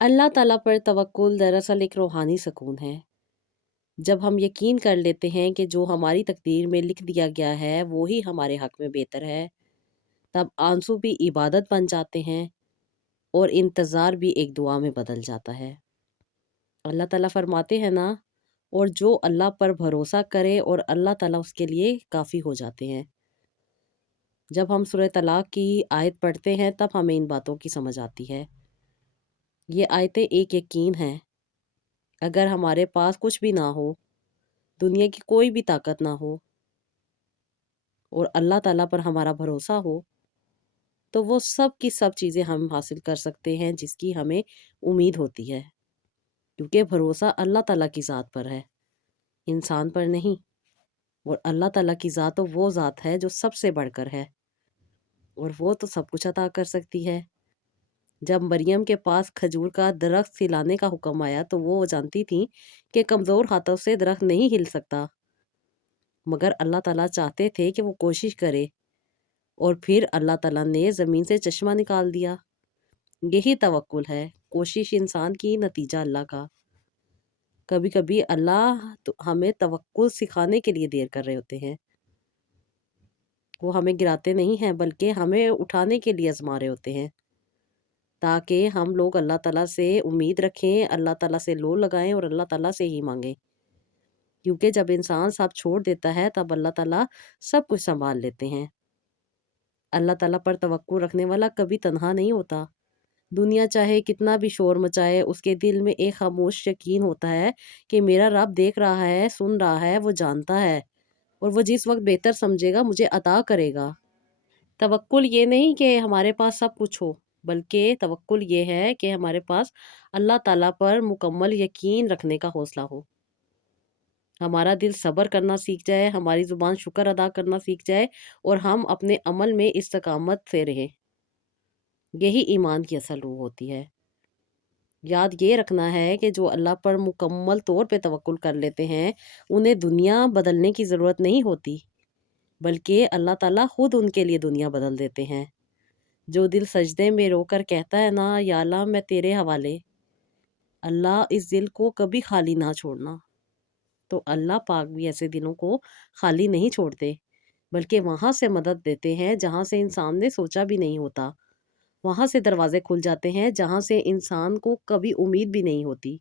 अल्लाह ताला पर तवक्कुल दरअसल एक रूहानी सुकून है। जब हम यकीन कर लेते हैं कि जो हमारी तकदीर में लिख दिया गया है वो ही हमारे हक में बेहतर है, तब आंसू भी इबादत बन जाते हैं और इंतज़ार भी एक दुआ में बदल जाता है। अल्लाह ताला फरमाते हैं ना, और जो अल्लाह पर भरोसा करे और अल्लाह ताला उसके लिए काफ़ी हो जाते हैं। जब हम सूरह तलाक की आयत पढ़ते हैं तब हमें इन बातों की समझ आती है। ये आयतें एक यकीन है। अगर हमारे पास कुछ भी ना हो, दुनिया की कोई भी ताकत ना हो और अल्लाह ताला पर हमारा भरोसा हो, तो वो सब की सब चीज़ें हम हासिल कर सकते हैं जिसकी हमें उम्मीद होती है। क्योंकि भरोसा अल्लाह ताला की ज़ात पर है, इंसान पर नहीं। और अल्लाह ताला की ज़ात तो वो ज़ात है जो सबसे बढ़कर है और वो तो सब कुछ अता कर सकती है। जब मरियम के पास खजूर का दरख्त हिलाने का हुक्म आया तो वो जानती थी कि कमज़ोर हाथों से दरख्त नहीं हिल सकता, मगर अल्लाह ताला चाहते थे कि वो कोशिश करे और फिर अल्लाह ताला ने ज़मीन से चश्मा निकाल दिया। यही तवक्कुल है, कोशिश इंसान की, नतीजा अल्लाह का। कभी-कभी अल्लाह तो हमें तवक्कुल सिखाने के लिए देर कर रहे होते हैं। वो हमें गिराते नहीं हैं बल्कि हमें उठाने के लिए आज़मा रहे होते हैं, ताकि हम लोग अल्लाह ताला से उम्मीद रखें, अल्लाह ताला से लो लगाएँ और अल्लाह ताला से ही माँगे। क्योंकि जब इंसान सब छोड़ देता है तब अल्लाह ताला सब कुछ सँभाल लेते हैं। अल्लाह ताला पर तवक्कुल रखने वाला कभी तन्हा नहीं होता। दुनिया चाहे कितना भी शोर मचाए, उसके दिल में एक खामोश यकीन होता है कि मेरा रब देख रहा है, सुन रहा है, वो जानता है और वो जिस वक़्त बेहतर समझेगा मुझे अता करेगा। तवक्कुल ये नहीं कि हमारे पास सब कुछ हो, बल्कि तवक्कुल ये है कि हमारे पास अल्लाह ताला पर मुकम्मल यकीन रखने का हौसला हो। हमारा दिल सब्र करना सीख जाए, हमारी ज़ुबान शुक्र अदा करना सीख जाए और हम अपने अमल में इस्तकामत से रहें। यही ईमान की असल रूह होती है। याद ये रखना है कि जो अल्लाह पर मुकम्मल तौर पे तवक्कुल कर लेते हैं, उन्हें दुनिया बदलने की ज़रूरत नहीं होती, बल्कि अल्लाह ताला खुद उनके लिए दुनिया बदल देते हैं। जो दिल सजदे में रोकर कहता है ना, या अल्लाह मैं तेरे हवाले, अल्लाह इस दिल को कभी खाली ना छोड़ना। तो अल्लाह पाक भी ऐसे दिलों को खाली नहीं छोड़ते, बल्कि वहाँ से मदद देते हैं जहाँ से इंसान ने सोचा भी नहीं होता। वहाँ से दरवाज़े खुल जाते हैं जहाँ से इंसान को कभी उम्मीद भी नहीं होती।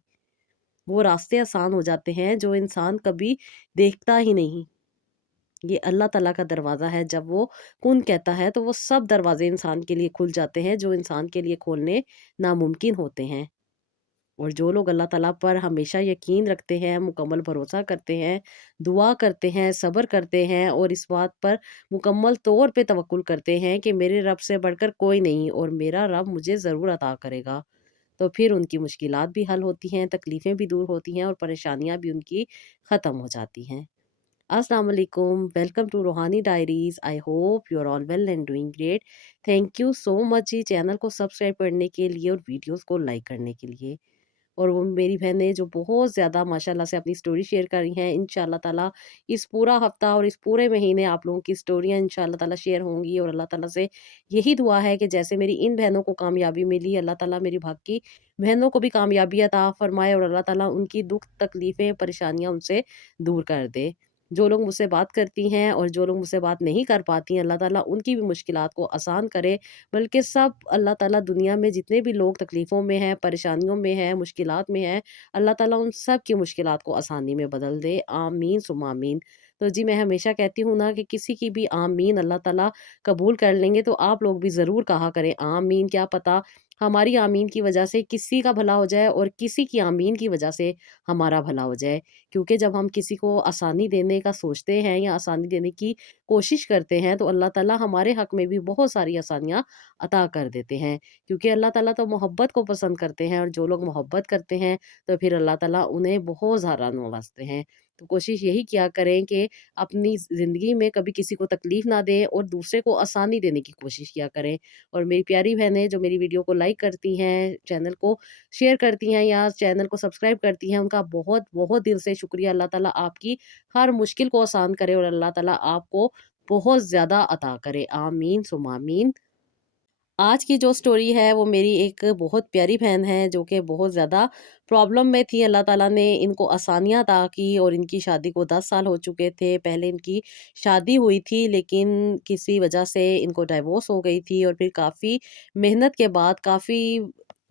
वो रास्ते आसान हो जाते हैं जो इंसान कभी देखता ही नहीं। ये अल्लाह ताला का दरवाज़ा है, जब वो कुन कहता है तो वो सब दरवाज़े इंसान के लिए खुल जाते हैं जो इंसान के लिए खोलने नामुमकिन होते हैं। और जो लोग अल्लाह ताला पर हमेशा यकीन रखते हैं, मुकम्मल भरोसा करते हैं, दुआ करते हैं, सब्र करते हैं और इस बात पर मुकम्मल तौर पे तवक्कुल करते हैं कि मेरे रब से बढ़कर कोई नहीं और मेरा रब मुझे ज़रूर अता करेगा। तो फिर उनकी मुश्किलात भी हल होती हैं, तकलीफ़ें भी दूर होती हैं और परेशानियाँ भी उनकी ख़त्म हो जाती हैं। अस्सलाम वालेकुम, welcome to Roohani diaries. I hope you are all well and doing great. Thank you so much ji channel को सब्सक्राइब करने के लिए और वीडियोज़ को लाइक करने के लिए। और वो मेरी बहनें जो बहुत ज़्यादा माशाल्लाह से अपनी स्टोरी शेयर कर रही हैं, इंशाल्लाह ताला इस पूरा हफ़्ता और इस पूरे महीने आप लोगों की स्टोरियाँ इंशाल्लाह ताला शेयर होंगी और अल्लाह ताला से यही दुआ है कि जैसे मेरी इन बहनों को कामयाबी मिली, अल्लाह ताला मेरी बाकी बहनों को भी कामयाबी अता फ़रमाए और अल्लाह ताला उनकी दुःख, तकलीफ़ें, परेशानियाँ उनसे दूर कर दे। जो लोग मुझसे बात करती हैं और जो लोग मुझसे बात नहीं कर पाती हैं, अल्लाह ताला उनकी भी मुश्किलात को आसान करे। बल्कि सब अल्लाह ताला दुनिया में जितने भी लोग तकलीफ़ों में हैं, परेशानियों में हैं, मुश्किलात में हैं, अल्लाह ताला उन सब की मुश्किलात को आसानी में बदल दे। आमीन सुम्मा आमीन। तो जी मैं हमेशा कहती हूँ ना कि किसी की भी आमीन अल्लाह ताला कबूल कर लेंगे, तो आप लोग भी ज़रूर कहा करें आमीन। क्या पता हमारी आमीन की वजह से किसी का भला हो जाए और किसी की आमीन की वजह से हमारा भला हो जाए। क्योंकि जब हम किसी को आसानी देने का सोचते हैं या आसानी देने की कोशिश करते हैं, तो अल्लाह ताला हमारे हक़ में भी बहुत सारी आसानियाँ अता कर देते हैं। क्योंकि अल्लाह ताला तो मोहब्बत को पसंद करते हैं और जो लोग मोहब्बत करते हैं, तो फिर अल्लाह ताला उन्हें बहुत ज़्यादा नवाज़ते हैं। तो कोशिश यही किया करें कि अपनी ज़िंदगी में कभी किसी को तकलीफ़ ना दें और दूसरे को आसानी देने की कोशिश किया करें। और मेरी प्यारी बहनें जो मेरी वीडियो को लाइक करती हैं, चैनल को शेयर करती हैं या चैनल को सब्सक्राइब करती हैं, उनका बहुत-बहुत दिल से शुक्रिया। अल्लाह ताला आपकी हर मुश्किल को आसान करे और अल्लाह ताला आपको बहुत ज़्यादा अता करे। आमीन सुम्मा आमीन। آج کی جو سٹوری ہے وہ میری ایک بہت پیاری بہن ہے جو کہ بہت زیادہ پرابلم میں تھی۔ اللہ تعالیٰ نے ان کو آسانیاں عطا کی اور ان کی شادی کو 10 سال ہو چکے تھے۔ پہلے ان کی شادی ہوئی تھی لیکن کسی وجہ سے ان کو ڈائیورس ہو گئی تھی، اور پھر کافی محنت کے بعد، کافی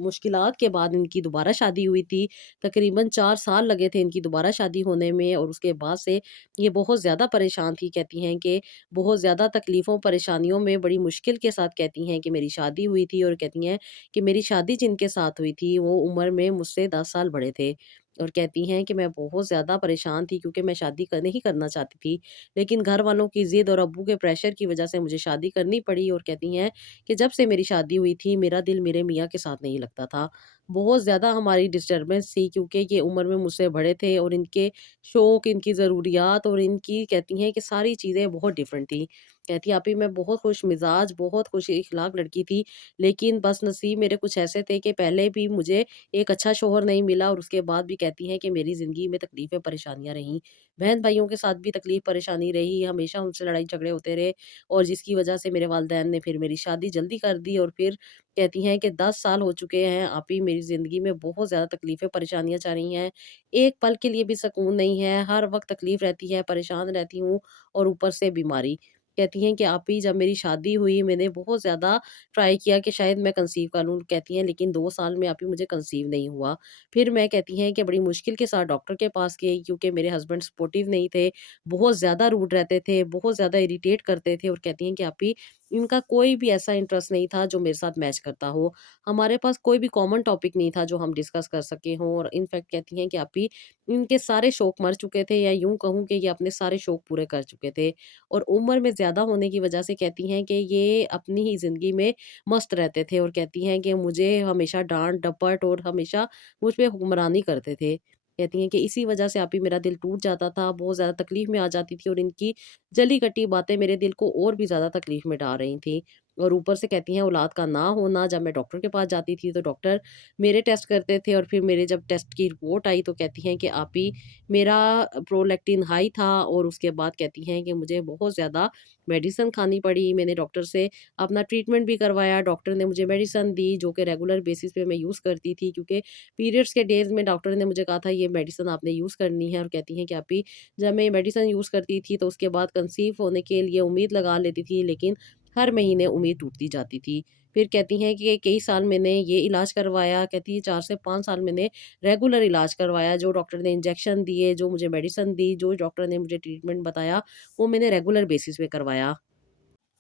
مشکلات کے بعد ان کی دوبارہ شادی ہوئی تھی۔ تقریباً 4 سال لگے تھے ان کی دوبارہ شادی ہونے میں، اور اس کے بعد سے یہ بہت زیادہ پریشان تھی۔ کہتی ہیں کہ بہت زیادہ تکلیفوں پریشانیوں میں بڑی مشکل کے ساتھ کہتی ہیں کہ میری شادی ہوئی تھی، اور کہتی ہیں کہ میری شادی جن کے ساتھ ہوئی تھی وہ عمر میں مجھ سے 10 سال بڑے تھے، اور کہتی ہیں کہ میں بہت زیادہ پریشان تھی کیونکہ میں شادی نہیں کرنا چاہتی تھی، لیکن گھر والوں کی ضد اور ابو کے پریشر کی وجہ سے مجھے شادی کرنی پڑی۔ اور کہتی ہیں کہ جب سے میری شادی ہوئی تھی میرا دل میرے میاں کے ساتھ نہیں لگتا تھا۔ بہت زیادہ ہماری ڈسٹربنس تھی کیونکہ یہ عمر میں مجھ سے بڑے تھے، اور ان کے شوق، ان کی ضروریات اور ان کی کہتی ہیں کہ ساری چیزیں بہت ڈیفرنٹ تھی۔ کہتی ہیں آپی میں بہت خوش مزاج، بہت خوش اخلاق لڑکی تھی، لیکن بس نصیب میرے کچھ ایسے تھے کہ پہلے بھی مجھے ایک اچھا شوہر نہیں ملا، اور اس کے بعد بھی کہتی ہیں کہ میری زندگی میں تکلیفیں پریشانیاں رہیں، بہن بھائیوں کے ساتھ بھی تکلیف پریشانی رہی، ہمیشہ ان سے لڑائی جھگڑے ہوتے رہے، اور جس کی وجہ سے میرے والدین نے پھر میری شادی جلدی کر دی، اور پھر کہتی ہیں کہ 10 سال ہو چکے ہیں آپی میری زندگی میں بہت زیادہ تکلیفیں پریشانیاں چل رہی ہیں، ایک پل کے لیے بھی سکون نہیں ہے، ہر وقت تکلیف رہتی ہے، پریشان رہتی ہوں، اور اوپر سے بیماری۔ کہتی ہیں کہ آپی جب میری شادی ہوئی میں نے بہت زیادہ ٹرائی کیا کہ شاید میں کنسیو کر لوں، کہتی ہیں لیکن 2 سال میں آپی مجھے کنسیو نہیں ہوا۔ پھر میں کہتی ہیں کہ بڑی مشکل کے ساتھ ڈاکٹر کے پاس گئی کیونکہ میرے ہسبینڈ سپورٹیو نہیں تھے، بہت زیادہ روڈ رہتے تھے، بہت زیادہ اریٹیٹ کرتے تھے، اور کہتی ہیں کہ آپی ان کا کوئی بھی ایسا انٹرسٹ نہیں تھا جو میرے ساتھ میچ کرتا ہو، ہمارے پاس کوئی بھی کامن ٹاپک نہیں تھا جو ہم ڈسکس کر سکے ہوں، اور انفیکٹ کہتی ہیں کہ آپی ان کے سارے شوق مر چکے تھے، یا یوں کہوں کہ یہ اپنے سارے شوق پورے کر چکے تھے، اور عمر میں زیادہ ہونے کی وجہ سے کہتی ہیں کہ یہ اپنی ہی زندگی میں مست رہتے تھے، اور کہتی ہیں کہ مجھے ہمیشہ ڈانٹ ڈپٹ اور ہمیشہ مجھ پہ حکمرانی کرتے تھے۔ کہتی ہیں کہ اسی وجہ سے آپی میرا دل ٹوٹ جاتا تھا، بہت زیادہ تکلیف میں آ جاتی تھی، اور ان کی جلی کٹی باتیں میرے دل کو اور بھی زیادہ تکلیف میں ڈال رہی تھیں، اور اوپر سے کہتی ہیں اولاد کا نہ ہونا، جب میں ڈاکٹر کے پاس جاتی تھی تو ڈاکٹر میرے ٹیسٹ کرتے تھے، اور پھر میرے جب ٹیسٹ کی رپورٹ آئی تو کہتی ہیں کہ آپی میرا پرولیکٹین ہائی تھا، اور اس کے بعد کہتی ہیں کہ مجھے بہت زیادہ میڈیسن کھانی پڑی، میں نے ڈاکٹر سے اپنا ٹریٹمنٹ بھی کروایا، ڈاکٹر نے مجھے میڈیسن دی جو کہ ریگولر بیسس پہ میں یوز کرتی تھی، کیونکہ پیریڈس کے ڈیز میں ڈاکٹر نے مجھے کہا تھا یہ میڈیسن آپ نے یوز کرنی ہے، اور کہتی ہیں کہ آپی جب میں یہ میڈیسن یوز کرتی تھی تو اس کے بعد کنسیو ہونے کے لیے امید لگا لیتی تھی، لیکن ہر مہینے امید ٹوٹتی جاتی تھی۔ پھر کہتی ہیں کہ کئی سال میں نے یہ علاج کروایا، کہتی ہے 4 سے 5 سال میں نے ریگولر علاج کروایا، جو ڈاکٹر نے انجیکشن دیے، جو مجھے میڈیسن دی، جو ڈاکٹر نے مجھے ٹریٹمنٹ بتایا وہ میں نے ریگولر بیسس پہ کروایا۔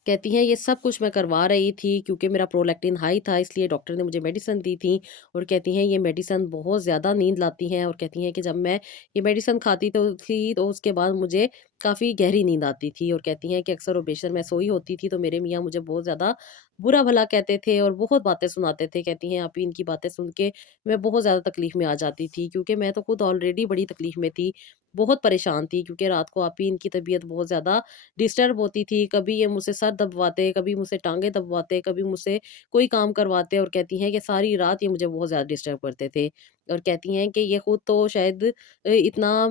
کہتی ہیں یہ سب کچھ میں کروا رہی تھی کیونکہ میرا پرولیکٹین ہائی تھا، اس لیے ڈاکٹر نے مجھے میڈیسن دی تھی، اور کہتی ہیں یہ میڈیسن بہت زیادہ نیند لاتی ہیں، اور کہتی ہیں کہ جب میں یہ میڈیسن کھاتی تو اس کے بعد مجھے کافی گہری نیند آتی تھی، اور کہتی ہیں کہ اکثر و بیشتر میں سوئی ہوتی تھی تو میرے میاں مجھے بہت زیادہ برا بھلا کہتے تھے اور بہت باتیں سناتے تھے۔ کہتی ہیں آپ ہی ان کی باتیں سن کے میں بہت زیادہ تکلیف میں آ جاتی تھی، کیونکہ میں تو خود آلریڈی بڑی تکلیف میں تھی، بہت پریشان تھی، کیونکہ رات کو آپ ہی ان کی طبیعت بہت زیادہ ڈسٹرب ہوتی تھی، کبھی یہ مجھ سے سر دبواتے، کبھی مجھ سے ٹانگیں دبواتے، کبھی مجھ سے کوئی کام کرواتے، اور کہتی ہیں کہ ساری رات یہ مجھے بہت زیادہ ڈسٹرب کرتے تھے، اور کہتی ہیں کہ یہ خود تو شاید اتنا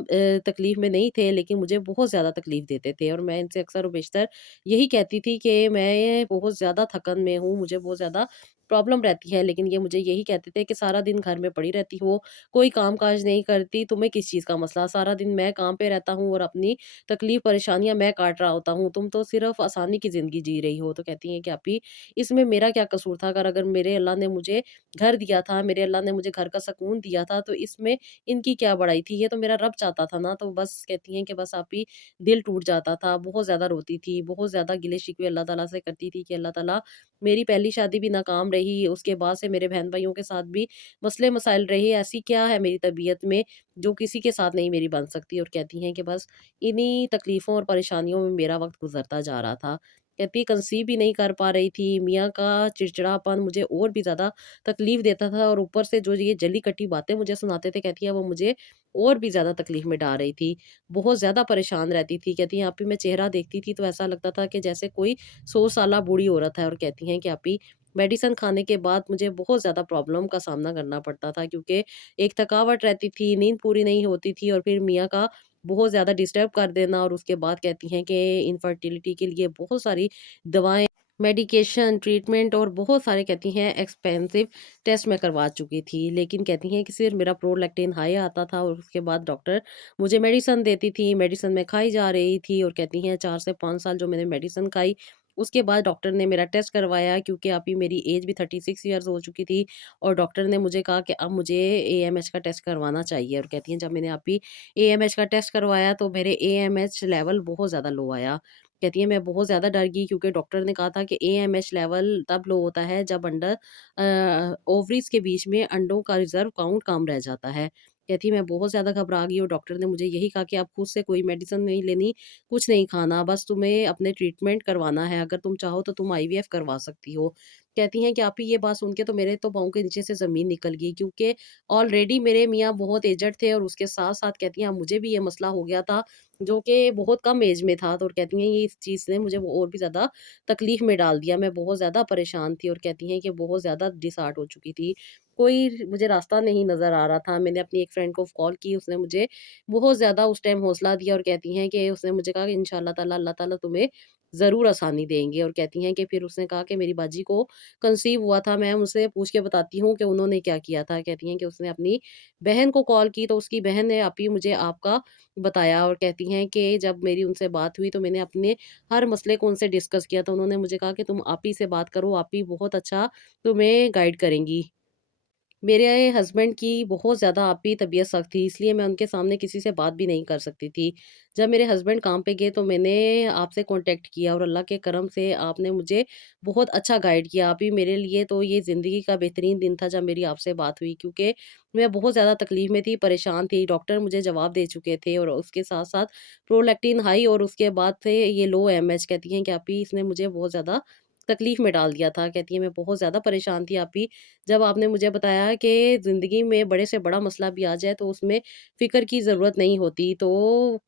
تکلیف میں نہیں تھے لیکن مجھے بہت زیادہ تکلیف دیتے تھے، اور میں ان سے اکثر و بیشتر یہی کہتی تھی کہ میں بہت زیادہ تھکن میں ہوں، مجھے بہت زیادہ پرابلم رہتی ہے، لیکن یہ مجھے یہی کہتے تھے کہ سارا دن گھر میں پڑی رہتی ہو، کوئی کام کاج نہیں کرتی، تمہیں کس چیز کا مسئلہ، سارا دن میں کام پہ رہتا ہوں اور اپنی تکلیف پریشانیاں میں کاٹ رہا ہوتا ہوں، تم تو صرف آسانی کی زندگی جی رہی ہو۔ تو کہتی ہیں کہ آپی اس میں میرا کیا قصور تھا، اگر میرے اللہ نے مجھے گھر دیا تھا، میرے اللہ نے مجھے گھر کا سکون دیا تھا، تو اس میں ان کی کیا بڑائی تھی، یہ تو میرا رب چاہتا تھا نا۔ تو بس کہتی ہیں کہ بس آپی دل ٹوٹ جاتا تھا، بہت زیادہ روتی تھی، بہت زیادہ گلے شکوے اللہ تعالیٰ سے کرتی تھی کہ اللہ تعالیٰ میری پہلی شادی بھی ناکام رہی، اس کے بعد سے میرے بہن بھائیوں کے ساتھ بھی مسئلے مسائل رہے، ایسی کیا ہے میری طبیعت میں جو کسی کے ساتھ نہیں میری بن سکتی، اور کہتی ہیں کہ بس انہی تکلیفوں اور پریشانیوں میں میرا وقت گزرتا جا رہا تھا۔ کہتی ہے کنسیو بھی نہیں کر پا رہی تھی، میاں کا چڑچڑاپن مجھے اور بھی زیادہ تکلیف دیتا تھا، اور اوپر سے جو یہ جلی کٹی باتیں مجھے سناتے تھے کہتی ہے وہ مجھے اور بھی زیادہ تکلیف میں ڈال رہی تھی، بہت زیادہ پریشان رہتی تھی۔ کہتی ہیں آپی میں چہرہ دیکھتی تھی تو ایسا لگتا تھا کہ جیسے کوئی 100 سالہ بوڑھی عورت ہے، اور کہتی ہیں کہ آپی میڈیسن کھانے کے بعد مجھے بہت زیادہ پرابلم کا سامنا کرنا پڑتا تھا، کیونکہ ایک تھکاوٹ رہتی تھی، نیند پوری نہیں ہوتی تھی، اور پھر میاں کا بہت زیادہ ڈسٹرب کر دینا، اور اس کے بعد کہتی ہیں کہ انفرٹیلٹی کے لیے بہت ساری دوائیں मेडिकेशन, ट्रीटमेंट और बहुत सारे कहती हैं एक्सपेंसिव टेस्ट मैं करवा चुकी थी। लेकिन कहती हैं कि सिर्फ़ मेरा प्रोलैक्टिन हाई आता था और उसके बाद डॉक्टर मुझे मेडिसिन देती थी, मेडिसिन मैं खाई जा रही थी और कहती हैं 4 से 5 साल जो मैंने मेडिसिन खाई, उसके बाद डॉक्टर ने मेरा टेस्ट करवाया क्योंकि अभी मेरी एज भी 36 इयर्स हो चुकी थी और डॉक्टर ने मुझे कहा कि अब मुझे एएमएच का टेस्ट करवाना चाहिए और कहती हैं जब मैंने अभी एएमएच का टेस्ट करवाया तो मेरे एएमएच लेवल बहुत ज़्यादा लो आया। कहती है मैं बहुत ज़्यादा डर गई क्योंकि डॉक्टर ने कहा था कि एएमएच लेवल तब लो होता है जब अंडर ओवरीज़ के बीच में अंडों का रिज़र्व काउंट कम रह जाता है। कहती है मैं बहुत ज़्यादा घबरा गई और डॉक्टर ने मुझे यही कहा कि आप खुद से कोई मेडिसिन नहीं लेनी, कुछ नहीं खाना, बस तुम्हें अपने ट्रीटमेंट करवाना है, अगर तुम चाहो तो तुम आईवीएफ करवा सकती हो। कहती हैं कि आप ही ये बात सुन के तो मेरे तो पाँव के नीचे से ज़मीन निकल गई क्योंकि ऑलरेडी मेरे मियाँ बहुत एजड थे और उसके साथ-साथ कहती हैं अब मुझे भी ये मसला हो गया था जो कि बहुत कम एज में था, तो और कहती हैं ये इस चीज़ ने मुझे वो और भी ज़्यादा तकलीफ़ में डाल दिया। मैं बहुत ज़्यादा परेशान थी और कहती हैं कि बहुत ज़्यादा डिसहार्ट हो चुकी थी। कोई मुझे रास्ता नहीं नज़र आ रहा था। मैंने अपनी एक फ्रेंड को कॉल की, उसने मुझे बहुत ज़्यादा उस टाइम हौसला दिया और कहती हैं कि उसने मुझे कहा कि इंशाअल्लाह ताला अल्लाह ताला तुम्हें ज़रूर आसानी देंगे और कहती हैं कि फिर उसने कहा कि मेरी बाजी को कंसीव हुआ था। मैं उनसे पूछ के बताती हूँ कि उन्होंने क्या किया था। कहती हैं कि उसने अपनी बहन को कॉल की तो उसकी बहन ने आप ही मुझे आपका बताया और कहती हैं कि जब मेरी उनसे बात हुई तो मैंने अपने हर मसले को उनसे डिस्कस किया तो उन्होंने मुझे कहा कि तुम आप ही से बात करो, आप ही बहुत अच्छा तुम्हें गाइड करेंगी। मेरे हस्बैंड की बहुत ज़्यादा आप ही तबीयत सख्त थी, इसलिए मैं उनके सामने किसी से बात भी नहीं कर सकती थी। जब मेरे हस्बैंड काम पे गए तो मैंने आपसे कॉन्टैक्ट किया और अल्लाह के करम से आपने मुझे बहुत अच्छा गाइड किया। आप ही मेरे लिए तो ये ज़िंदगी का बेहतरीन दिन था जब मेरी आपसे बात हुई क्योंकि मैं बहुत ज़्यादा तकलीफ़ में थी, परेशान थी। डॉक्टर मुझे जवाब दे चुके थे और उसके साथ-साथ प्रोलैक्टिन हाई और उसके बाद से ये लो एमएच कहती हैं कि आप ही इसने मुझे बहुत ज़्यादा तकलीफ़ में डाल दिया था। कहती हैं मैं बहुत ज़्यादा परेशान थी आप ही जब आपने मुझे बताया कि ज़िंदगी में बड़े से बड़ा मसला भी आ जाए तो उसमें फ़िक्र की ज़रूरत नहीं होती। तो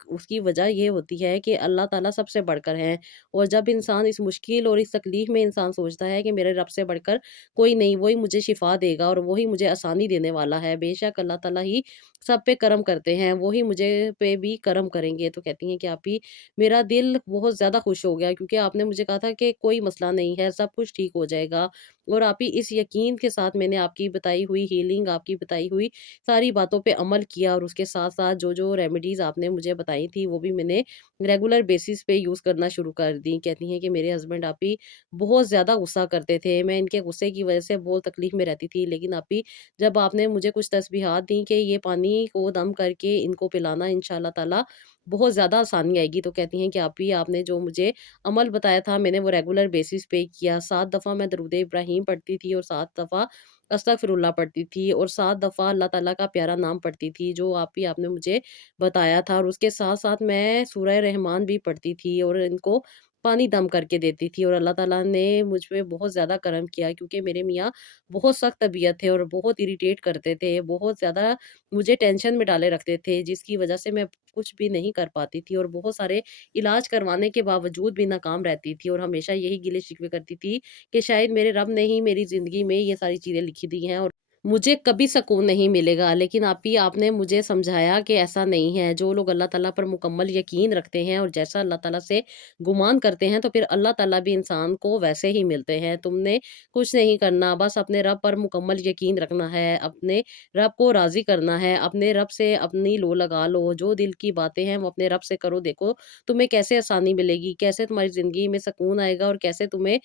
उसकी वजह ये होती है कि अल्लाह ताला सबसे बढ़कर हैं और जब इंसान इस मुश्किल और इस तकलीफ़ में इंसान सोचता है कि मेरे रब से बढ़कर कोई नहीं, वही मुझे शिफ़ा देगा और वही मुझे आसानी देने वाला है। बेशक अल्लाह ताला ही सब पे करम करते हैं, वो ही मुझे पे भी करम करेंगे। तो कहती हैं कि आप ही मेरा दिल बहुत ज़्यादा खुश हो गया क्योंकि आपने मुझे कहा था कि कोई मसला नहीं है, सब कुछ ठीक हो जाएगा। और आप ही इस यकीन के साथ मैंने आपकी बताई हुई हीलिंग, आपकी बताई हुई सारी बातों पे अमल किया और उसके साथ-साथ जो-जो रेमेडीज़ आपने मुझे बताई थी, वो भी मैंने रेगुलर बेसिस पे यूज़ करना शुरू कर दी। कहती हैं कि मेरे हस्बैंड आप ही बहुत ज़्यादा गुस्सा करते थे। मैं इनके गुस्से की वज़ह से बहुत तकलीफ़ में रहती थी। लेकिन आप ही जब आपने मुझे कुछ तसबीहात दी कि ये पानी को दम करके इनको पिलाना इंशाअल्लाह ताला बहुत ज़्यादा आसानी आएगी। तो कहती हैं कि आप ही आपने जो मुझे अमल बताया था मैंने वो रेगुलर बेसिस पे किया। 7 दफ़ा मैं दरूद इब्राहीम पढ़ती थी और 7 दफ़ा अस्तगफिरुल्लाह पढ़ती थी और 7 दफ़ा अल्लाह ताला का प्यारा नाम पढ़ती थी जो आप ही आपने मुझे बताया था और उसके साथ-साथ मैं सूरह रहमान भी पढ़ती थी और इनको पानी दम करके देती थी और अल्लाह ताला ने मुझ पे बहुत ज़्यादा करम किया क्योंकि मेरे मियाँ बहुत सख्त तबीयत थे और बहुत इरिटेट करते थे, बहुत ज़्यादा मुझे टेंशन में डाले रखते थे जिसकी वज़ह से मैं कुछ भी नहीं कर पाती थी और बहुत सारे इलाज करवाने के बावजूद भी नाकाम रहती थी और हमेशा यही गिले-शिकवे करती थी कि शायद मेरे रब ने ही मेरी ज़िंदगी में ये सारी चीज़ें लिखी दी हैं और मुझे कभी सुकून नहीं मिलेगा। लेकिन आप ही आपने मुझे समझाया कि ऐसा नहीं है, जो लोग अल्लाह ताला पर मुकम्मल यकीन रखते हैं और जैसा अल्लाह ताला से गुमान करते हैं, तो फिर अल्लाह ताला भी इंसान को वैसे ही मिलते हैं। तुमने कुछ नहीं करना, बस अपने रब पर मुकम्मल यकीन रखना है, अपने रब को राज़ी करना है, अपने रब से अपनी लो लगा लो, जो दिल की बातें हैं वो अपने रब से करो, देखो तुम्हें कैसे आसानी मिलेगी, कैसे तुम्हारी ज़िंदगी में सुकून आएगा और कैसे तुम्हें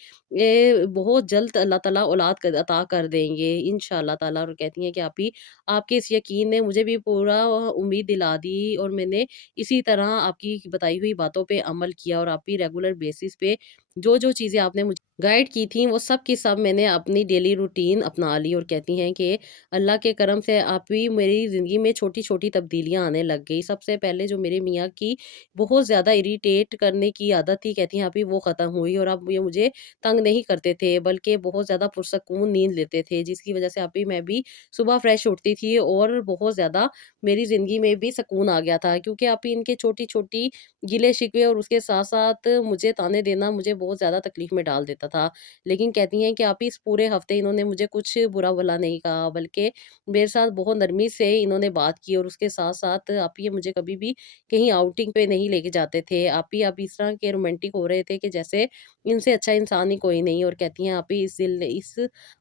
बहुत जल्द अल्लाह ताला औलाद अता कर देंगे इंशाअल्लाह ताला। और कहती हैं कि आप ही आपके इस यकीन ने मुझे भी पूरा उम्मीद दिला दी और मैंने इसी तरह आपकी बताई हुई बातों पे अमल किया और आप ही रेगुलर बेसिस पे जो-जो चीज़ें आपने मुझे गाइड की थी वो सब की सब मैंने अपनी डेली रूटीन अपना ली और कहती हैं कि अल्लाह के करम से आप ही मेरी ज़िंदगी में छोटी-छोटी तब्दीलियाँ आने लग गई। सबसे पहले जो मेरे मियाँ की बहुत ज़्यादा इरिटेट करने की आदत थी कहती हैं आप ही वो ख़त्म हुई और अब ये मुझे तंग नहीं करते थे बल्कि बहुत ज़्यादा पुरसकून नींद लेते थे जिसकी वज़ह से आप ही मैं भी सुबह फ्रेश उठती थी और बहुत ज़्यादा मेरी ज़िंदगी में भी सुकून आ गया था क्योंकि आप ही इनके छोटी-छोटी गिले-शिकवे और उसके साथ-साथ मुझे ताने देना मुझे बहुत ज़्यादा तकलीफ़ में डाल देता था। लेकिन कहती हैं कि आप इस पूरे हफ़्ते इन्होंने मुझे कुछ बुरा-भला नहीं कहा, बल्कि मेरे साथ बहुत नरमी से इन्होंने बात की, और उसके साथ-साथ आप ये मुझे कभी भी कहीं आउटिंग पे नहीं लेके जाते थे। आप इस तरह के रोमांटिक हो रहे थे कि जैसे इनसे अच्छा इंसान ही कोई नहीं। और कहती हैं, आप ही इस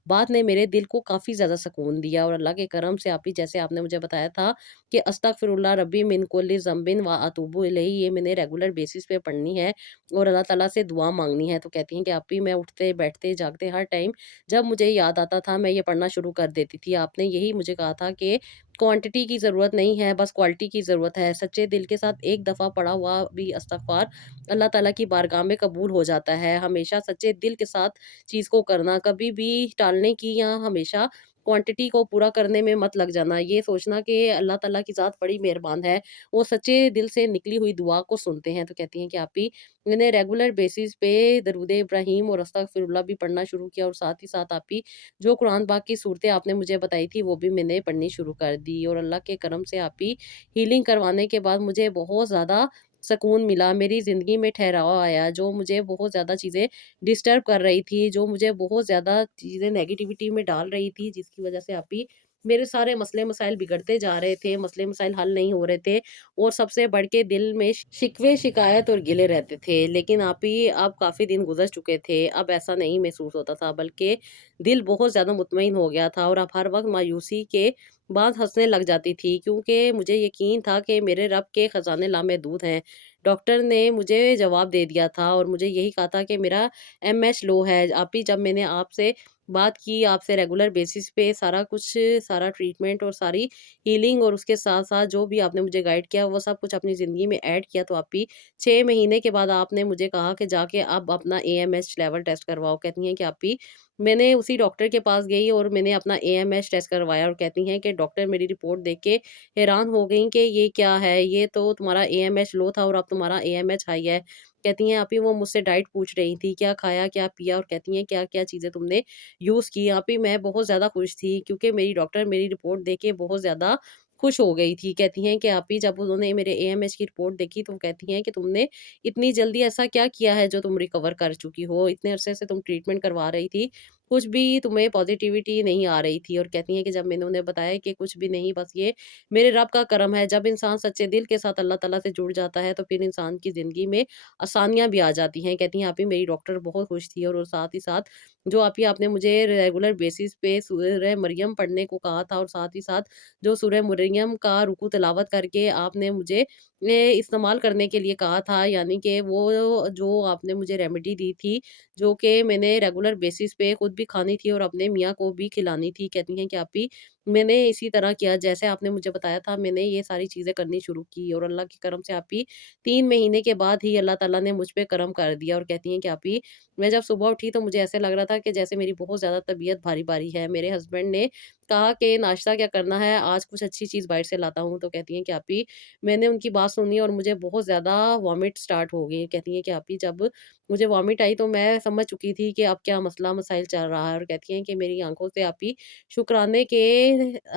बात ने मेरे दिल को काफ़ी ज़्यादा सुकून दिया, और अल्लाह के करम से आप ही जैसे आपने मुझे बताया था कि अस्तगफिरुल्लाह रब्बी मिन कुल्लि ज़ंबिन व अतूबु इलैही, ये मैंने रेगुलर बेसिस पे पढ़नी है और अल्लाह ताला से दुआ माँगनी है। तो कहती हैं कि आप ही मैं उठते, बैठते, जागते हर टाइम जब मुझे याद आता था, मैं ये पढ़ना शुरू कर देती थी। आपने यही मुझे कहा था कि क्वांटिटी की ज़रूरत नहीं है, बस क्वालिटी की ज़रूरत है। सच्चे दिल के साथ एक दफ़ा पढ़ा हुआ भी इस्तग़फ़ार अल्लाह ताला की बारगाह में कबूल हो जाता है। हमेशा सच्चे दिल के साथ चीज़ को करना, कभी भी टालने की या हमेशा क्वांटिटी को पूरा करने में मत लग जाना। ये सोचना कि अल्लाह ताला की ज़ात बड़ी मेहरबान है, वो सच्चे दिल से निकली हुई दुआ को सुनते हैं। तो कहती हैं कि आप ही मैंने रेगुलर बेसिस पे दरूद इब्राहीम और अस्तगफिरुल्लाह भी पढ़ना शुरू किया, और साथ ही साथ आप ही जो कुरान पाक की सूरतें आपने मुझे बताई थी, वो भी मैंने पढ़नी शुरू कर दी। और अल्लाह के करम से आप ही हीलिंग करवाने के बाद मुझे बहुत ज़्यादा सुकून मिला, मेरी ज़िंदगी में ठहराव आया। जो मुझे बहुत ज़्यादा चीज़ें डिस्टर्ब कर रही थी, जो मुझे बहुत ज़्यादा चीज़ें नेगेटिविटी में डाल रही थी, जिसकी वज़ह से आप ही मेरे सारे मसले-मसाइल बिगड़ते जा रहे थे, मसले-मसाइल हल नहीं हो रहे थे, और सबसे बढ़ के दिल में शिकवे, शिकायत और गिले रहते थे। लेकिन आप ही अब काफ़ी दिन गुज़र चुके थे, अब ऐसा नहीं महसूस होता था, बल्कि दिल बहुत ज़्यादा मुतमईन हो गया था, और अब हर वक़्त मायूसी के बाद हँसने लग जाती थी, क्योंकि मुझे यकीन था कि मेरे रब के ख़ज़ाने लामहदूद हैं। डॉक्टर ने मुझे जवाब दे दिया था और मुझे यही कहा था कि मेरा एमएच लो है। आप ही जब मैंने आपसे बात की, आपसे रेगुलर बेसिस पे सारा कुछ, सारा ट्रीटमेंट और सारी हीलिंग, और उसके साथ-साथ जो भी आपने मुझे गाइड किया, वो सब कुछ अपनी ज़िंदगी में ऐड किया, तो आप ही 6 महीने के बाद आपने मुझे कहा कि जाके अब अपना एएमएच लेवल टेस्ट करवाओ। कहती हैं कि आप ही मैंने उसी डॉक्टर के पास गई और मैंने अपना एएमएच टेस्ट करवाया, और कहती हैं कि डॉक्टर मेरी रिपोर्ट देख के हैरान हो गईं कि ये क्या है? ये तो तुम्हारा एएमएच लो था और अब तुम्हारा एएमएच हाई है। कहती हैं, आप ही वो मुझसे डाइट पूछ रही थी, क्या खाया, क्या पिया, और कहती हैं क्या-क्या चीज़ें तुमने यूज़ की? आप ही मैं बहुत ज़्यादा खुश थी, क्योंकि मेरी डॉक्टर मेरी रिपोर्ट देख के बहुत ज़्यादा खुश हो गई थी। कहती हैं कि आप ही जब उन्होंने मेरे एएमएच की रिपोर्ट देखी, तो वो कहती हैं कि तुमने इतनी जल्दी ऐसा क्या किया है जो तुम रिकवर कर चुकी हो? इतने अरसे से तुम ट्रीटमेंट करवा रही थी, कुछ भी तुम्हें पॉज़िटिविटी नहीं आ रही थी। और कहती हैं कि जब मैंने उन्हें बताया कि कुछ भी नहीं, बस ये मेरे रब का करम है। जब इंसान सच्चे दिल के साथ अल्लाह ताला से जुड़ जाता है, तो फिर इंसान की ज़िंदगी में आसानियाँ भी आ जाती हैं। कहती हैं, आप ही मेरी डॉक्टर बहुत खुश थी, और साथ ही साथ जो आप ही आपने मुझे रेगुलर बेसिस पे सूरह मरियम पढ़ने को कहा था, और साथ ही साथ जो सूरह मरियम का रुकू तिलावत करके आपने मुझे इस्तेमाल करने के लिए कहा था, यानी कि वो जो आपने मुझे रेमेडी दी थी, जो कि मैंने रेगुलर बेसिस पे खुद भी खानी थी और अपने मियाँ को भी खिलानी थी। कहती हैं कि आप ही मैंने इसी तरह किया जैसे आपने मुझे बताया था, मैंने ये सारी चीज़ें करनी शुरू की, और अल्लाह के करम से आप ही 3 महीने के बाद ही अल्लाह ताला ने मुझ पे करम कर दिया। और कहती हैं कि आप ही मैं जब सुबह उठी, तो मुझे ऐसे लग रहा था कि जैसे मेरी बहुत ज़्यादा तबीयत भारी-भारी है। मेरे हस्बैंड ने कहा कि नाश्ता क्या करना है? आज कुछ अच्छी चीज़ बाहर से लाता हूँ। तो कहती हैं कि आप ही मैंने उनकी बात सुनी, और मुझे बहुत ज़्यादा वॉमिट स्टार्ट हो गई। कहती हैं कि आप ही जब मुझे वॉमिट आई, तो मैं समझ चुकी थी कि अब क्या मसला मसाइल चल रहा है, और कहती हैं कि मेरी आँखों से आप ही शुक्राने के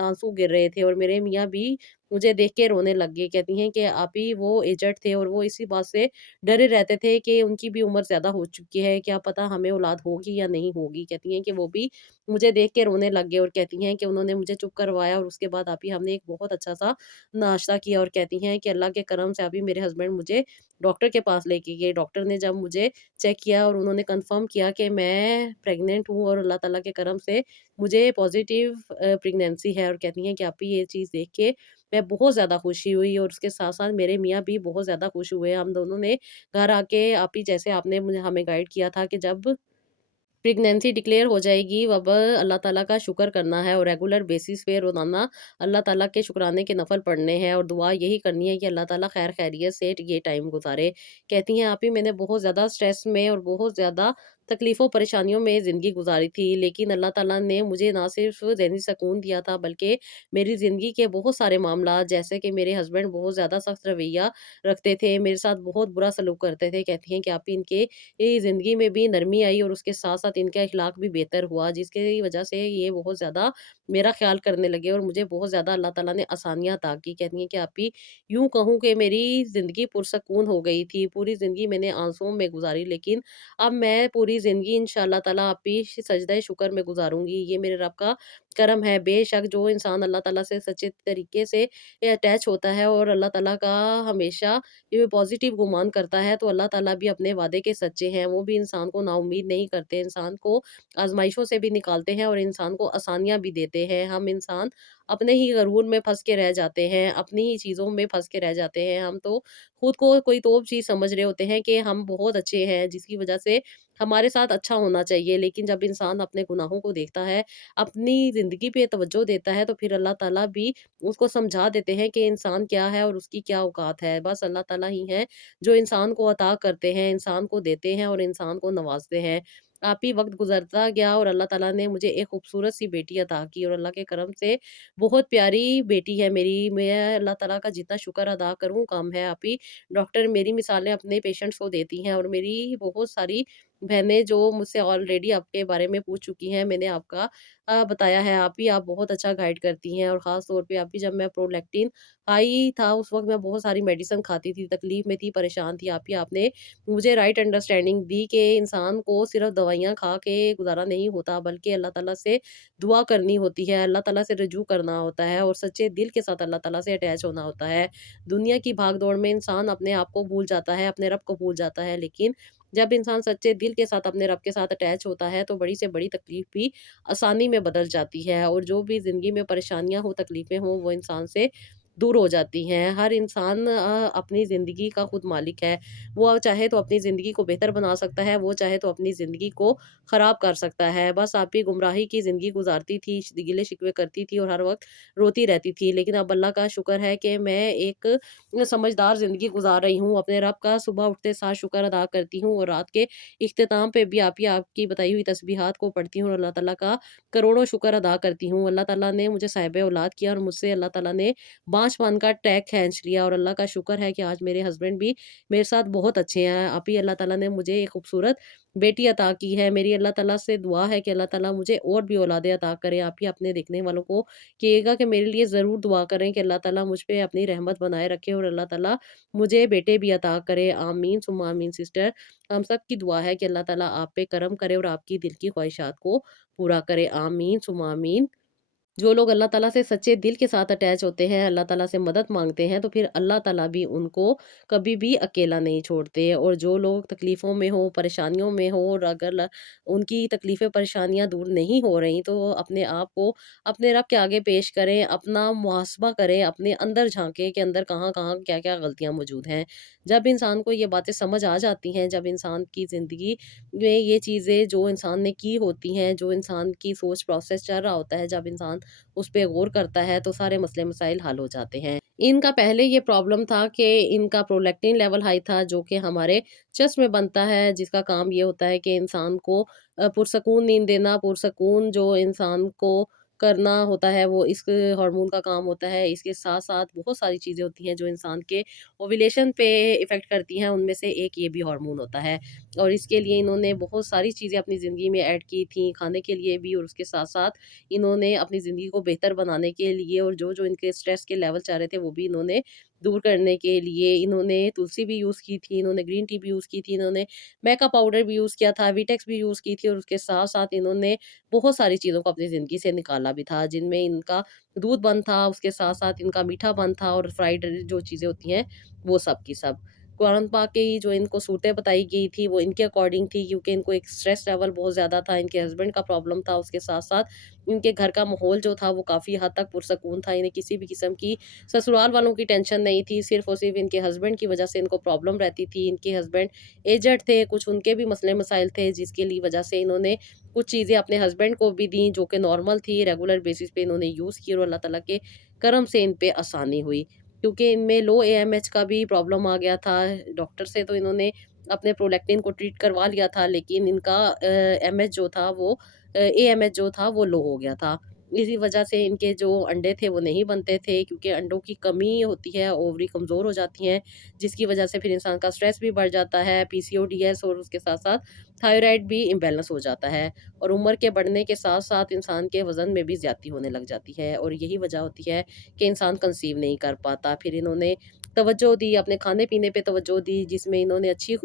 आँसू गिर रहे थे, और मेरे मियाँ भी मुझे देख के रोने लग गए। कहती हैं कि आप ही वो एजेड थे, और वो इसी बात से डरे रहते थे कि उनकी भी उम्र ज़्यादा हो चुकी है, क्या पता हमें औलाद होगी या नहीं होगी। कहती हैं कि वो भी मुझे देख के रोने लग गए, और कहती हैं कि उन्होंने मुझे चुप करवाया, और उसके बाद आप ही हमने एक बहुत अच्छा-सा नाश्ता किया। और कहती हैं कि अल्लाह के करम से अभी मेरे हस्बैंड मुझे डॉक्टर के पास लेके गए। डॉक्टर ने जब मुझे चेक किया, और उन्होंने कन्फर्म किया कि मैं प्रेग्नेंट हूँ, और अल्लाह ताला के करम से मुझे पॉज़िटिव प्रेगनेंसी है। और कहती हैं कि आप ही ये चीज़ देख के मैं बहुत ज़्यादा खुशी हुई, और उसके साथ-साथ मेरे मियाँ भी बहुत ज़्यादा खुश हुए। हम दोनों ने घर आके आप ही जैसे आपने मुझे हमें गाइड किया था कि जब प्रेग्नेंसी डिक्लेयर हो जाएगी, अब अल्लाह ताला का शुक्र करना है, और रेगुलर बेसिस पे रोज़ाना अल्लाह ताला के शुक्राने के नफ़ल पढ़ने हैं, और दुआ यही करनी है कि अल्लाह ताला खैर खैरियत से ये टाइम गुज़ारे। कहती हैं, आप ही मैंने बहुत ज़्यादा स्ट्रेस में और बहुत ज़्यादा तकलीफ़ों परेशानियों में ज़िंदगी गुज़ारी थी, लेकिन अल्लाह ताला ने मुझे ना सिर्फ़ ज़हनी सुकून दिया था, बल्कि मेरी ज़िंदगी के बहुत सारे मामला, जैसे कि मेरे हस्बैंड बहुत ज़्यादा सख्त रवैया रखते थे, मेरे साथ बहुत बुरा सलूक करते थे। कहती हैं कि आप ही इनके ज़िंदगी में भी नरमी आई, और उसके साथ-साथ इनका अखलाक भी बेहतर हुआ, जिसकी वजह से ये बहुत ज़्यादा میرا خیال کرنے لگے اور مجھے بہت زیادہ اللہ تعالیٰ نے آسانیاں عطا کی۔ کہتی ہیں کہ آپی یوں کہوں کہ میری زندگی پرسکون ہو گئی تھی، پوری زندگی میں نے آنسوؤں میں گزاری، لیکن اب میں پوری زندگی انشاءاللہ تعالیٰ آپی سجدہ شکر میں گزاروں گی۔ یہ میرے رب کا کرم ہے۔ بے شک جو انسان اللہ تعالیٰ سے سچے طریقے سے اٹیچ ہوتا ہے اور اللہ تعالیٰ کا ہمیشہ یہ پازیٹیو گمان کرتا ہے، تو اللہ تعالیٰ بھی اپنے وعدے کے سچے ہیں۔ وہ بھی انسان کو نا امید نہیں کرتے، انسان کو آزمائشوں سے بھی نکالتے ہیں اور انسان کو آسانیاں بھی دیتے ہیں۔ ہم انسان اپنے ہی غرور میں پھنس کے رہ جاتے ہیں، اپنی ہی چیزوں میں پھنس کے رہ جاتے ہیں۔ ہم تو خود کو کوئی توپ چیز سمجھ رہے ہوتے ہیں کہ ہم بہت اچھے ہیں، جس کی وجہ سے ہمارے ساتھ اچھا ہونا چاہیے، لیکن جب انسان اپنے گناہوں کو دیکھتا ہے، اپنی زندگی پہ توجہ دیتا ہے، تو پھر اللہ تعالیٰ بھی اس کو سمجھا دیتے ہیں کہ انسان کیا ہے اور اس کی کیا اوقات ہے۔ بس اللہ تعالیٰ ہی ہیں جو انسان کو عطا کرتے ہیں، انسان کو دیتے ہیں اور انسان کو نوازتے ہیں۔ آپ ہی وقت گزرتا گیا اور اللہ تعالیٰ نے مجھے ایک خوبصورت سی بیٹی عطا کی اور اللہ کے کرم سے بہت پیاری بیٹی ہے میری۔ میں اللہ تعالیٰ کا جتنا شکر ادا کروں کم ہے۔ آپ ہی ڈاکٹر میری مثالیں اپنے پیشنٹس کو دیتی ہیں اور میری بہت ساری بہنیں جو مجھ سے آلریڈی آپ کے بارے میں پوچھ چکی ہیں، میں نے آپ کا بتایا ہے۔ آپ ہی آپ بہت اچھا گائیڈ کرتی ہیں اور خاص طور پہ آپ ہی جب میں پرولیکٹین ہائی تھا اس وقت میں بہت ساری میڈیسن کھاتی تھی، تکلیف میں تھی، پریشان تھی۔ آپ ہی آپ نے مجھے رائٹ انڈرسٹینڈنگ دی کہ انسان کو صرف دوائیاں کھا کے گزارا نہیں ہوتا، بلکہ اللہ تعالیٰ سے دعا کرنی ہوتی ہے، اللہ تعالیٰ سے رجوع کرنا ہوتا ہے اور سچے دل کے ساتھ اللہ تعالیٰ سے اٹیچ ہونا ہوتا ہے۔ دنیا کی بھاگ دوڑ میں انسان اپنے آپ کو بھول جاتا ہے، اپنے رب کو بھول جاتا ہے، لیکن جب انسان سچے دل کے ساتھ اپنے رب کے ساتھ اٹیچ ہوتا ہے تو بڑی سے بڑی تکلیف بھی آسانی میں بدل جاتی ہے، اور جو بھی زندگی میں پریشانیاں ہوں، تکلیفیں ہوں، وہ انسان سے دور ہو جاتی ہیں۔ ہر انسان اپنی زندگی کا خود مالک ہے۔ وہ چاہے تو اپنی زندگی کو بہتر بنا سکتا ہے، وہ چاہے تو اپنی زندگی کو خراب کر سکتا ہے۔ بس آپ ہی گمراہی کی زندگی گزارتی تھی، گلے شکوے کرتی تھی اور ہر وقت روتی رہتی تھی، لیکن اب اللہ کا شکر ہے کہ میں ایک سمجھدار زندگی گزار رہی ہوں۔ اپنے رب کا صبح اٹھتے ساتھ شکر ادا کرتی ہوں اور رات کے اختتام پہ بھی آپ کی بتائی ہوئی تسبیحات کو پڑھتی ہوں اور اللہ تعالیٰ کا کروڑوں شکر ادا کرتی ہوں۔ اللہ تعالیٰ نے مجھے صاحب اولاد کیا اور مجھ سے اللہ تعالیٰ نے بانچ پان کا ٹیگ کھینچ لیا، اور اللہ کا شکر ہے کہ آج میرے ہسبینڈ بھی میرے ساتھ بہت اچھے ہیں۔ آپ ہی اللہ تعالیٰ نے مجھے ایک خوبصورت بیٹی عطا کی ہے۔ میری اللہ تعالیٰ سے دعا ہے کہ اللہ تعالیٰ مجھے اور بھی اولادیں عطا کرے۔ آپ ہی اپنے دیکھنے والوں کو کہیے گا کہ میرے لیے ضرور دعا کریں کہ اللہ تعالیٰ مجھ پہ اپنی رحمت بنائے رکھے اور اللہ تعالیٰ مجھے بیٹے بھی عطا کرے۔ آمین ثم آمین سسٹر، ہم سب کی دعا ہے کہ اللہ تعالیٰ آپ پہ کرم کرے اور آپ کی دل کی خواہشات کو پورا کرے۔ آمین ثم آمین۔ جو لوگ اللہ تعالیٰ سے سچے دل کے ساتھ اٹیچ ہوتے ہیں، اللہ تعالیٰ سے مدد مانگتے ہیں، تو پھر اللہ تعالیٰ بھی ان کو کبھی بھی اکیلا نہیں چھوڑتے۔ اور جو لوگ تکلیفوں میں ہوں، پریشانیوں میں ہوں، اور اگر ان کی تکلیفیں پریشانیاں دور نہیں ہو رہی، تو اپنے آپ کو اپنے رب کے آگے پیش کریں، اپنا محاسبہ کریں، اپنے اندر جھانکیں کہ اندر کہاں کہاں کیا کیا غلطیاں موجود ہیں۔ جب انسان کو یہ باتیں سمجھ آ جاتی ہیں، جب انسان کی زندگی میں یہ چیزیں جو انسان نے کی ہوتی ہیں، جو انسان کی سوچ پروسیس چل رہا ہوتا ہے، جب انسان اس پہ غور کرتا ہے، تو سارے مسئلے مسائل حل ہو جاتے ہیں۔ ان کا پہلے یہ پرابلم تھا کہ ان کا پرولیکٹین لیول ہائی تھا، جو کہ ہمارے چیسٹ میں بنتا ہے، جس کا کام یہ ہوتا ہے کہ انسان کو پرسکون نیند دینا، پرسکون جو انسان کو کرنا ہوتا ہے، وہ اس ہارمون کا کام ہوتا ہے۔ اس کے ساتھ ساتھ بہت ساری چیزیں ہوتی ہیں جو انسان کے اوویلیشن پہ افیکٹ کرتی ہیں، ان میں سے ایک یہ بھی ہارمون ہوتا ہے، اور اس کے لیے انہوں نے بہت ساری چیزیں اپنی زندگی میں ایڈ کی تھیں، کھانے کے لیے بھی، اور اس کے ساتھ ساتھ انہوں نے اپنی زندگی کو بہتر بنانے کے لیے اور جو جو ان کے اسٹریس کے لیول چاہ رہے تھے وہ بھی انہوں نے دور کرنے کے لیے انہوں نے تلسی بھی یوز کی تھی، انہوں نے گرین ٹی بھی یوز کی تھی، انہوں نے میکا پاؤڈر بھی یوز کیا تھا، ویٹیکس بھی یوز کی تھی، اور اس کے ساتھ ساتھ انہوں نے بہت ساری چیزوں کو اپنی زندگی سے نکالا بھی تھا، جن میں ان کا دودھ بند تھا، اس کے ساتھ ساتھ ان کا میٹھا بند تھا، اور فرائیڈ جو چیزیں ہوتی ہیں وہ سب کی سب قرآن پاک کی جو ان کو صورتیں بتائی گئی تھی وہ ان کے اکارڈنگ تھی، کیونکہ ان کو ایک اسٹریس لیول بہت زیادہ تھا، ان کے ہسبینڈ کا پرابلم تھا، اس کے ساتھ ساتھ ان کے گھر کا ماحول جو تھا وہ کافی حد تک پرسکون تھا، انہیں کسی بھی قسم کی سسرال والوں کی ٹینشن نہیں تھی، صرف اور صرف ان کے ہسبینڈ کی وجہ سے ان کو پرابلم رہتی تھی۔ ان کے ہسبینڈ ایجڈ تھے، کچھ ان کے بھی مسئلے مسائل تھے، جس کے لیے وجہ سے انہوں نے کچھ چیزیں اپنے ہسبینڈ کو بھی دیں جو کہ نارمل تھی، ریگولر بیسس پہ انہوں نے یوز کی، اور اللہ تعالیٰ کے کرم سے ان پہ آسانی ہوئی، کیونکہ ان میں لو اے ایم ایچ کا بھی پرابلم آ گیا تھا۔ ڈاکٹر سے تو انہوں نے اپنے پرولیکٹین کو ٹریٹ کروا لیا تھا، لیکن ان کا ایم ایچ جو تھا وہ اے ایم ایچ جو تھا وہ لو ہو گیا تھا، इसी वजह से इनके जो अंडे थे वो नहीं बनते थे, क्योंकि अंडों की कमी होती है, ओवरी कमज़ोर हो जाती हैं, जिसकी वजह से फिर इंसान का स्ट्रेस भी बढ़ जाता है, पीसीओडीएस, और उसके साथ-साथ थायराइड भी इम्बैलेंस हो जाता है। और उम्र के बढ़ने के साथ-साथ इंसान के वज़न में भी ज़्यादती होने लग जाती है, और यही वजह होती है कि इंसान कंसीव नहीं कर पाता। फिर इन्होंने तवज्जो दी, अपने खाने-पीने पे तवज्जो दी, जिसमें इन्होंने अच्छी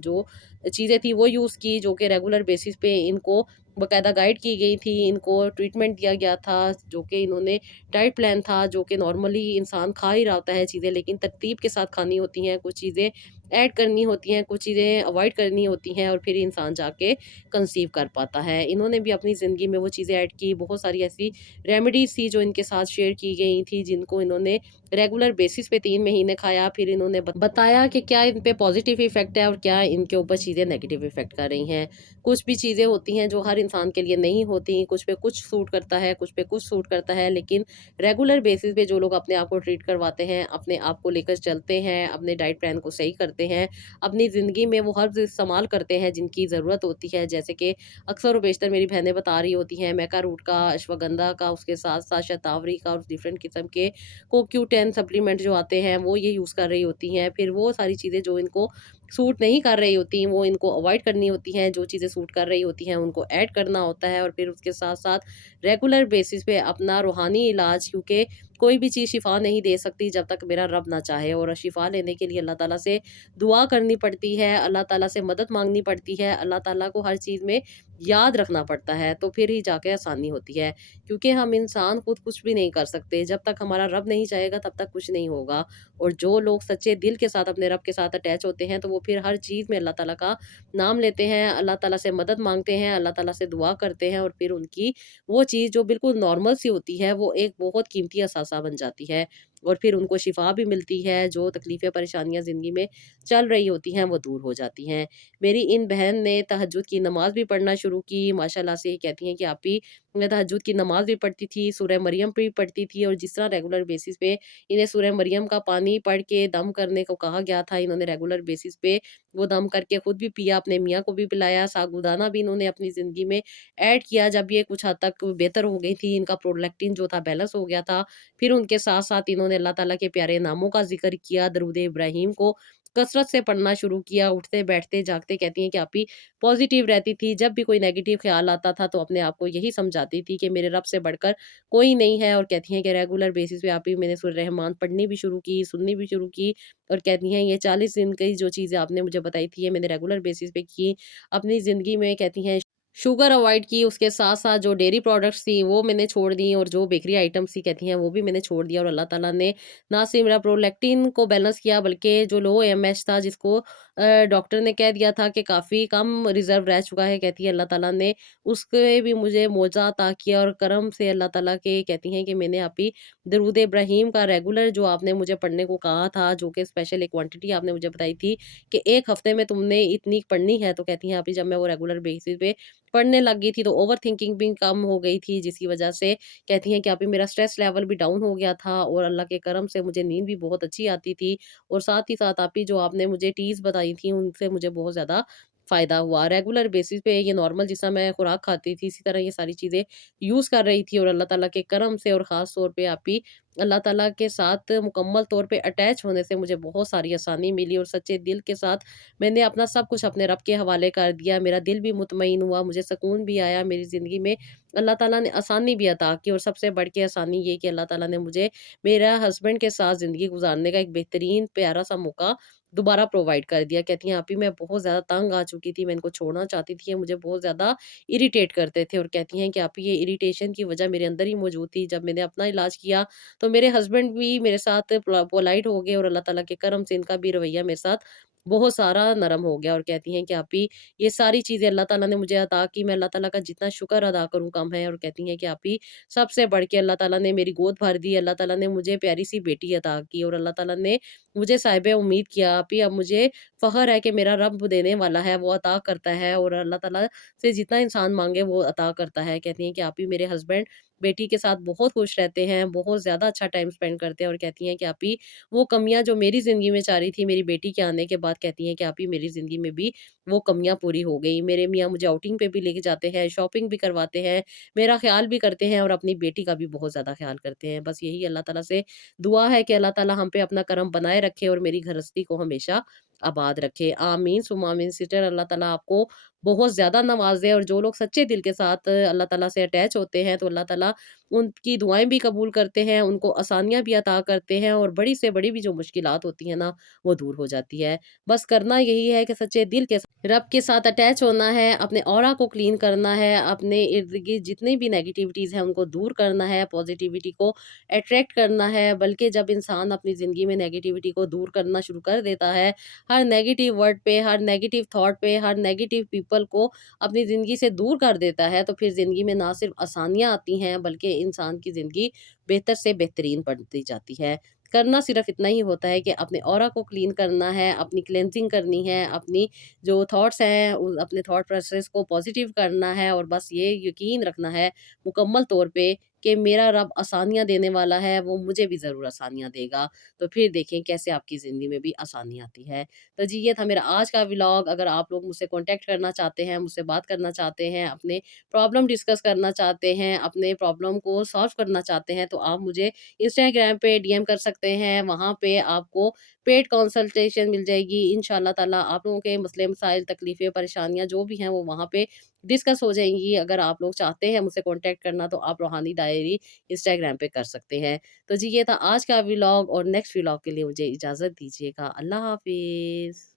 जो चीज़ें थी वो यूज़ की, जो कि रेगुलर बेसिस पे इनको बाकायदा गाइड की गई थी, इनको ट्रीटमेंट दिया गया था, जो कि इन्होंने डाइट प्लान था, जो कि नॉर्मली इंसान खा ही रहा होता है चीज़ें, लेकिन तरतीब के साथ खानी होती हैं, कुछ चीज़ें ऐड करनी होती हैं, कुछ चीज़ें अवॉइड करनी होती हैं, और फिर इंसान जाके कंसीव कर पाता है। इन्होंने भी अपनी ज़िंदगी में वो चीज़ें ऐड की, बहुत सारी ऐसी रेमेडीज़ थी जो इनके साथ शेयर की गई थी, जिनको इन्होंने रेगुलर बेसिस पे 3 महीने खाया। फिर इन्होंने बताया कि क्या इन पे पॉजिटिव इफ़ेक्ट है और क्या इनके ऊपर चीज़ें नेगेटिव इफ़ेक्ट कर रही हैं। कुछ भी चीज़ें होती हैं जो हर इंसान के लिए नहीं होती, कुछ पे कुछ सूट करता है, कुछ पे कुछ सूट करता है, लेकिन रेगुलर बेसिस पे जो लोग अपने आप को ट्रीट करवाते हैं, अपने आप को लेकर चलते हैं, अपने डाइट प्लान को सही करते हैं, अपनी ज़िंदगी में वो हर्ब्स इस्तेमाल करते हैं जिनकी ज़रूरत होती है, जैसे कि अक्सर और बेशतर मेरी बहनें बता रही होती हैं, मैका रूट का, अश्वगंधा का, उसके साथ-साथ शतावरी का, और डिफरेंट किस्म के CoQ10 सप्लीमेंट जो आते हैं, वो ये यूज़ कर रही होती हैं। फिर वो सारी चीज़ें जो इनको सूट नहीं कर रही होती, वो इनको अवॉइड करनी होती हैं, जो चीज़ें सूट कर रही होती हैं, उनको ऐड करना होता है, और फिर उसके साथ-साथ रेगुलर बेसिस पे अपना रूहानी इलाज, क्योंकि कोई भी चीज़ शिफ़ा नहीं दे सकती जब तक मेरा रब ना चाहे, और शिफ़ा लेने के लिए अल्लाह ताला से दुआ करनी पड़ती है, अल्लाह ताला से मदद माँगनी पड़ती है, अल्लाह ताला को हर चीज़ में याद रखना पड़ता है, तो फिर ही जाके आसानी होती है। क्योंकि हम इंसान खुद कुछ भी नहीं कर सकते, जब तक हमारा रब नहीं चाहेगा तब तक कुछ नहीं होगा। और जो लोग सच्चे दिल के साथ अपने रब के साथ अटैच होते हैं, तो वो फिर हर चीज़ में अल्लाह ताला का नाम लेते हैं, अल्लाह ताला से मदद माँगते हैं, अल्लाह ताला से दुआ करते हैं, और फिर उनकी वो चीज़ जो बिल्कुल नॉर्मल सी होती है, वो एक बहुत कीमती असासा बन जाती है, और फिर उनको शिफ़ा भी मिलती है, जो तकलीफ़ें, परेशानियाँ ज़िंदगी में चल रही होती हैं, वो दूर हो जाती हैं। मेरी इन बहन ने तहज्जुद की नमाज़ भी पढ़ना शुरू की, माशाल्लाह से। कहती हैं कि आप ही, मैं तहज्जुद की नमाज़ भी पढ़ती थी, सूरह मरियम भी पढ़ती थी, और जिस तरह रेगुलर बेसिस पे इन्हें सूरह मरियम का पानी पढ़ के दम करने को कहा गया था, इन्होंने रेगुलर बेसिस पे वो दम करके खुद भी पिया, अपने मियाँ को भी पिलाया। साबूदाना भी इन्होंने अपनी ज़िंदगी में ऐड किया, जब ये कुछ हद तक बेहतर हो गई थी, इनका प्रोलैक्टिन जो था बैलेंस हो गया था। फिर उनके साथ-साथ इन्होंने अल्लाह ताला के प्यारे नामों का ज़िक्र किया, दरूद इब्राहिम को कसरत से पढ़ना शुरू किया, उठते, बैठते, जागते। कहती हैं कि आप ही पॉज़िटिव रहती थी, जब भी कोई नेगेटिव ख़्याल आता था, तो अपने आप को यही समझाती थी कि मेरे रब से बढ़कर कोई नहीं है। और कहती हैं कि रेगुलर बेसिस पे आप ही मैंने सूरह रहमान पढ़नी भी शुरू की, सुननी भी शुरू की, और कहती हैं ये 40 दिन की जो चीज़ें आपने मुझे बताई थी, ये मैंने रेगुलर बेसिस पे की अपनी ज़िंदगी में। कहती हैं शुगर अवॉइड की, उसके साथ-साथ जो डेयरी प्रोडक्ट्स थी वो मैंने छोड़ दी, और जो बेकरी आइटम्स थी, कहती हैं, वो भी मैंने छोड़ दिया, और अल्लाह ताला ने ना सिर्फ मेरा प्रोलैक्टिन को बैलेंस किया, बल्कि जो लो एमएच था, जिसको डॉक्टर ने कह दिया था कि काफ़ी कम रिज़र्व रह चुका है, कहती है अल्लाह ताला ने उसके भी मुझे मौज़ा अता किया, और करम से अल्लाह ताला के। कहती हैं कि मैंने आप ही दरूद इब्राहिम का रेगुलर जो आपने मुझे पढ़ने को कहा था, जो कि स्पेशल एक क्वांटिटी आपने मुझे बताई थी कि 1 हफ्ते में तुमने इतनी पढ़नी है, तो कहती हैं आप ही जब मैं वो रेगुलर बेसिस पे पढ़ने लग गई थी, तो ओवरथिंकिंग भी कम हो गई थी, जिसकी वजह से कहती हैं कि अभी मेरा स्ट्रेस लेवल भी डाउन हो गया था, और अल्लाह के करम से मुझे नींद भी बहुत अच्छी आती थी, और साथ ही साथ आप ही जो आपने मुझे टीज़ बताई थी, उनसे मुझे बहुत ज़्यादा फ़ायदा हुआ। रेगुलर बेसिस पे ये नॉर्मल जिस तरह मैं खुराक खाती थी, इसी तरह ये सारी चीज़ें यूज़ कर रही थी, और अल्लाह ताला के करम से, और ख़ास तौर पे आप ही अल्लाह ताला के साथ मुकम्मल तौर पे अटैच होने से मुझे बहुत सारी आसानी मिली, और सच्चे दिल के साथ मैंने अपना सब कुछ अपने रब के हवाले कर दिया। मेरा दिल भी मुतमईन हुआ, मुझे सुकून भी आया, मेरी ज़िंदगी में अल्लाह ताला ने आसानी भी अता की, और सबसे बढ़ के आसानी ये कि अल्लाह ताला ने मुझे मेरा हस्बैंड के साथ ज़िंदगी गुज़ारने का एक बेहतरीन प्यारा-सा मौका दोबारा प्रोवाइड कर दिया। कहती हैं, "आप ही मैं बहुत ज़्यादा तंग आ चुकी थी, मैं इनको छोड़ना चाहती थी, ये मुझे बहुत ज़्यादा इरिटेट करते थे।" और कहती हैं कि आप ही ये इरिटेशन की वजह मेरे अंदर ही मौजूद थी। जब मैंने अपना इलाज किया, तो मेरे हस्बैंड भी मेरे साथ पोलाइट हो गए, और अल्लाह ताला के करम से इनका भी रवैया मेरे साथ बहुत सारा नरम हो गया। और कहती हैं कि आप ही ये सारी चीज़ें अल्लाह ताला ने मुझे अता की, मैं अल्लाह ताला का जितना शुक्र अदा करूँ कम है। और कहती हैं कि आप ही सबसे बढ़ के अल्लाह ताला ने मेरी गोद भर दी, अल्लाह ताला ने मुझे प्यारी-सी बेटी अता की, और अल्लाह ताला ने मुझे साहिबे उम्मीद किया। आप ही अब मुझे फ़ख्र है कि मेरा रब देने वाला है, वो अता करता है, और अल्लाह ताला से जितना इंसान माँगे वो अता करता है। कहती हैं कि आप ही मेरे हस्बैंड بیٹی کے ساتھ بہت خوش رہتے ہیں، بہت زیادہ اچھا ٹائم اسپینڈ کرتے ہیں، اور کہتی ہیں کہ آپی وہ کمیاں جو میری زندگی میں چاہ رہی تھی میری بیٹی کے آنے کے بعد، کہتی ہیں کہ آپی میری زندگی میں بھی وہ کمیاں پوری ہو گئی، میرے میاں مجھے آؤٹنگ پہ بھی لے کے جاتے ہیں، شاپنگ بھی کرواتے ہیں، میرا خیال بھی کرتے ہیں، اور اپنی بیٹی کا بھی بہت زیادہ خیال کرتے ہیں۔ بس یہی اللہ تعالیٰ سے دعا ہے کہ اللہ تعالیٰ ہم پہ اپنا کرم بنائے رکھے اور میری گھرستی کو ہمیشہ آباد رکھے، آمین ثم آمین سسٹر۔ اللہ تعالیٰ آپ کو بہت زیادہ نواز دے، اور جو لوگ سچے دل کے ساتھ اللہ تعالیٰ سے اٹیچ ہوتے ہیں تو اللہ تعالیٰ ان کی دعائیں بھی قبول کرتے ہیں، ان کو آسانیاں بھی عطا کرتے ہیں، اور بڑی سے بڑی بھی جو مشکلات ہوتی ہیں نا وہ دور ہو جاتی ہے۔ بس کرنا یہی ہے کہ سچے دل کے رب کے ساتھ اٹیچ ہونا ہے، اپنے اورا کو کلین کرنا ہے، اپنے ارد گرد جتنی بھی نیگیٹیوٹیز ہیں ان کو دور کرنا ہے، پازیٹیوٹی کو اٹریکٹ کرنا ہے۔ بلکہ جب انسان اپنی زندگی میں نیگیٹیوٹی کو دور کرنا شروع کر دیتا ہے، ہر نیگیٹیو ورڈ پہ، ہر نیگیٹیو تھاٹ پہ، ہر نیگیٹیو پیپل کو اپنی زندگی سے دور کر دیتا ہے، تو پھر زندگی میں نہ صرف آسانیاں آتی ہیں بلکہ انسان کی زندگی بہتر سے بہترین بنتی جاتی ہے۔ کرنا صرف اتنا ہی ہوتا ہے کہ اپنے اورا کو کلین کرنا ہے، اپنی کلینزنگ کرنی ہے، اپنی جو تھاٹس ہیں اپنے تھاٹ پروسیس کو پازیٹیو کرنا ہے، اور بس یہ یقین رکھنا ہے مکمل طور پہ کہ میرا رب آسانیاں دینے والا ہے، وہ مجھے بھی ضرور آسانیاں دے گا۔ تو پھر دیکھیں کیسے آپ کی زندگی میں بھی آسانی آتی ہے۔ تو جی یہ تھا میرا آج کا ولاگ۔ اگر آپ لوگ مجھ سے کانٹیکٹ کرنا چاہتے ہیں، مجھ سے بات کرنا چاہتے ہیں، اپنے پرابلم ڈسکس کرنا چاہتے ہیں، اپنے پرابلم کو سالو کرنا چاہتے ہیں، تو آپ مجھے انسٹاگرام پہ ڈی ایم کر سکتے ہیں۔ وہاں پہ آپ کو پیڈ کنسلٹیشن مل جائے گی، انشاءاللہ تعالیٰ آپ لوگوں کے مسئلے مسائل تکلیفیں پریشانیاں جو بھی ہیں وہ وہاں پہ ڈسکس ہو جائیں گی۔ اگر آپ لوگ چاہتے ہیں مجھ سے کانٹیکٹ کرنا تو آپ روحانی ڈائری انسٹاگرام پہ کر سکتے ہیں۔ تو جی یہ تھا آج کا ولاگ، اور نیکسٹ ولاگ کے لیے مجھے اجازت دیجیے گا۔ اللہ حافظ۔